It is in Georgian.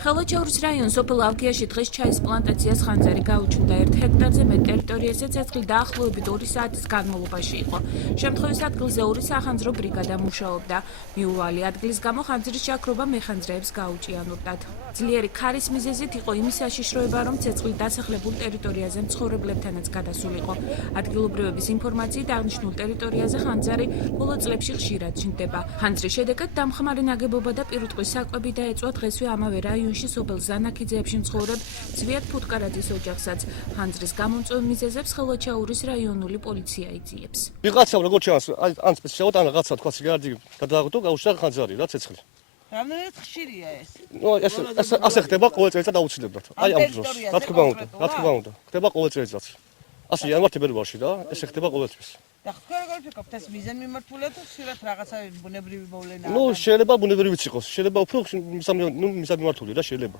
ხალოჩაურის რაიონის სოფელ ავქიაში დღეს ჩაის პლანტაციას ხანძარი გაუჩნდა 1 ჰექტარზე მეტ ტერიტორიაზე ცეცხლი დაახლოებით 2 საათის განმავლობაში იყო. შემთხვევის ადგილზე 2 სახანძრო ბრიგადა მუშაობდა. მიუვალი ადგილის გამო ხანძრის ჩაქრობა მეხანძრეებს გაუჭიანურდათ. ძლიერი ქარის მიზეზით იყო იმის საშიშროება, რომ ცეცხლი დასახლებულ ტერიტორიაზე მცხოვრებლებთანაც გადასულიყო. ადგილობრივების ინფორმაციით აღნიშნულ ტერიტორიაზე ხანძარი ბოლო წლებში ხშირად ჩნდება. ხანძრის შედეგად დამხმარე ნაგებობა და პირუტყვის საკვები დაეწვა დღესვე ამავე რაიონში სოფელ ზანაქიძეებში მცხოვრებ ზვიად ფუტკარაძის ოჯახსაც. ხანძრის გამომწვევ მიზეზებს ხელოჩაურის რაიონული პოლიცია იძიებს. ვიღაცა როგორ ჩანს, ან სპეციალურად ან რაღაცა თქვა სიგარდი გადააღწო, გაუშვა ხანძარი რა ცეცხლი. რამდენად ხშირია ეს? ნუ ასე ხდება ყოველ წელიწად აუცილებლად. აი ამ დროს. რა თქმა უნდა. ხდება ყოველ წელიწად. ასე იანვართებერვალში რა, ესე ხდება ყოველთვის. და თქვენ როგორ ფიქრობთ, ეს მიზანმიმართულია თუ ხშირად რაღაცა ბუნებრივი მოვლენა? ნუ შეიძლება ბუნებრივიც იყოს, შეიძლება უფრო მიზანმიმართული რა შეიძლება.